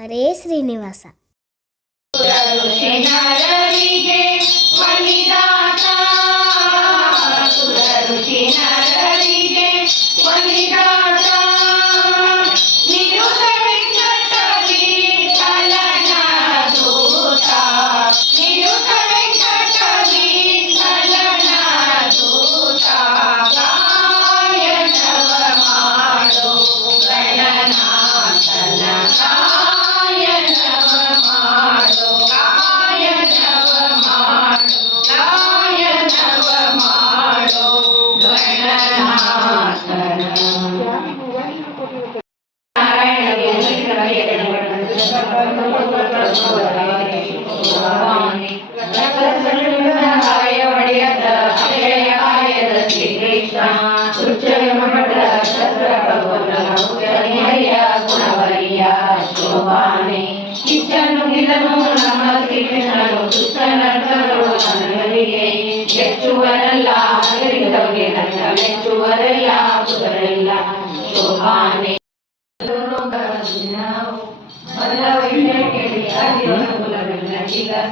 ಹರೇ ಶ್ರೀನಿವಾಸ. ಮೆಚ್ಚುವರಲ್ಲ ಕುದರಲ್ಲ ಶೋಭಾನೆ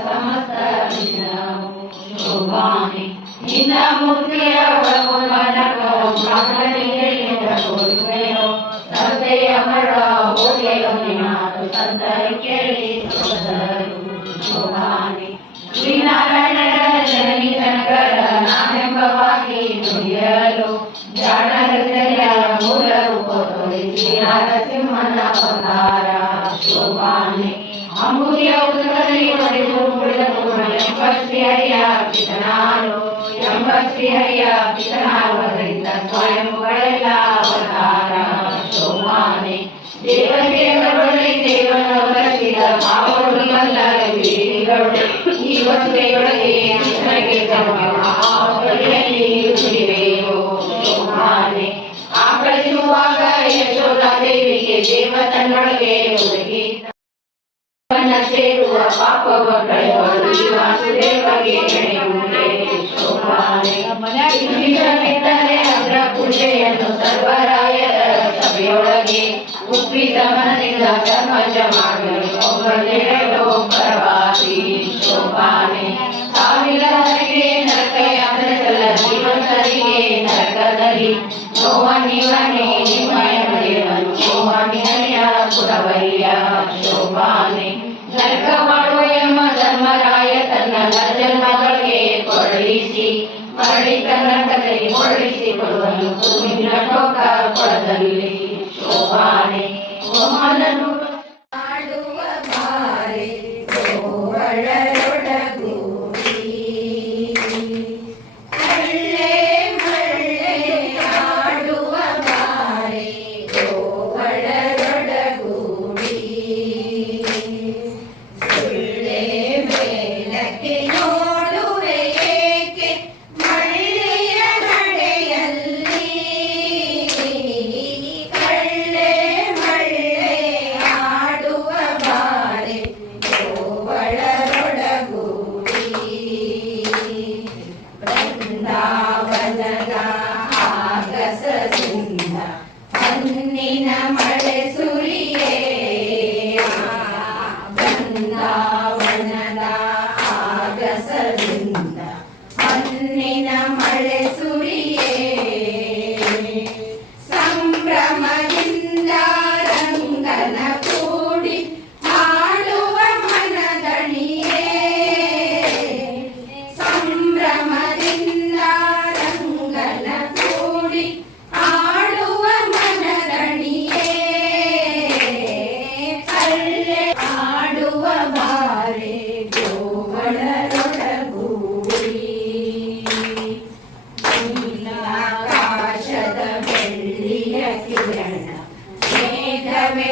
ಸಮಸ್ತ ಶೋಭಾನೆ ನಿನ್ನ ಮೂರ್ತಿಯ ಸಂತೆಯ ಮರ ಸಂತರ ಕೇಳಿ ಶೋಭಾನೆ ಶ್ರೀನಾರಾಯಣರ ಜನನಿ ಜನಕರ ನಾನೆಂಬವಾಗಿ ನುಡಿಯಲು ಜಾಣ ಹೃದಯ ಮೂಲ ರೂಪ ತೋರಿಸಿ ನರಸಿಂಹನ ಅವತಾರ ಶೋಭಾನೆ ಅಂಬುದಿಯ ಉದರದಲ್ಲಿ ಹೊಡೆದು ಕುಡಿದನು ಎಂಬಶ್ರೀಹರಿಯ ಪಿತನಾರು ಎಂಬಶ್ರೀಹರಿಯ ಪಿತನಾರುವುದರಿಂದ ಸ್ವಯಂಗಳೆಲ್ಲ ಅವತಾರ ಶೋಭಾನೆ ದೇವತೆಗಳಲ್ಲಿ ದೇವನವರಿಸಿದ ಪಾವನಲ್ಲ ವೀರಿಗಳು ಈ ವಸುವೆಯೊಳಗೆ ಕೃಷ್ಣಗೆ ಶೋಭಾನೆ ಆಕಳಿಸುವಾಗ ಯಶೋಧ ದೇವಿಗೆ ದೇವ ತನ್ನೊಳಗೆ ಒದಗಿ ಸೇರುವ ಪಾಪವ ಕಳೆಯುವುದು ವಾಸುದೇವಗೆ ಶೋಭಾನೆ ಅದರ ಪೂಜೆಯನ್ನು ಸರ್ವರಾಯರ ಸಭೆಯೊಳಗೆ ಉಪ್ಪಿದ ಮನದಿಂದ ಧರ್ಮಜ ಮಾಡಲು ಒಬ್ಬನೇಳೋ ಪರವಾಗಿ ಶೋಭಾನೆ ಸಾವಿರವರೆಗೆ ನರಕ ಯಾತ್ರೆಗಳ ಜೀವಂತರಿಗೆ ನರಕದಲ್ಲಿ ನೋವನಿವನೇ ನಿಮ್ಮಯ ದೇವನು ನೋವನಿಯ ಕುಡವಯ್ಯ ಶೋಭಾನೆ ನರಕ ಮಾಡುವ ಎಂಬ ಧರ್ಮರಾಯ ತನ್ನ ಜನ್ಮಗಳಿಗೆ ಕೊರಳಿಸಿ ಮರಳಿ ಕರ್ನಾಟಕದಲ್ಲಿ ಕೊರಳಿಸಿ ಕೊಡುವನು ಭೂಮಿನ ಟೋಕ ಕೊಡದಲ್ಲಿ ಶೋಭಾನೆ ಒಮ್ಮನನ್ನು ಆಡುವ ಬಾರೆ ಗೋವಳರೊಡಗೂಡಿ ಮಳ್ಳೆ ಮಳ್ಳೆ ಆಡುವ ಬಾರೆ ಗೋವಳರೊಡಗೂಡಿ ಸುಳ್ಳೆ ಮೇಲಕ್ಕೆ ನೋಡುವೆ ಏಕೆ ಮಳ್ಳೆಯ ನಡೆಯಲ್ಲಿ ಕಳ್ಳೆ ಮಳ್ಳೆ ಆಡುವ ಬಾರೆ ಗೋವಳರೊಡಗೂಡಿ ಬೃಂದಾವನದ ಆಗಸದಿಂದ ಹನ್ನಿನ ಮಳೆ ಸುರಿಯೇ ಬೃಂದಾವನದ ಆಗಸದಿಂದ ಹನ್ನಿನ ಮಳೆ ಸುರಿಯೇ ಸಂಭ್ರಮದಿಂದ ರಂಗನ ಕೂಡಿ ಹಾಡುವ ಮನದಣಿಯೇ ಸಂಭ್ರಮದಿಂದ ರಂಗನ ಕೂಡಿ ಆಡುವ ಮನದಣಿಯೇ ಅಲ್ಲೇ ಆಡುವ ಬಾರೆ ಗೋವಳರೊಡಗೂಡಿ ನೀಲಾಕಾಶದ ಬೆಳ್ಳಿಯ ಕಿರಣ ಮೇಘವೇ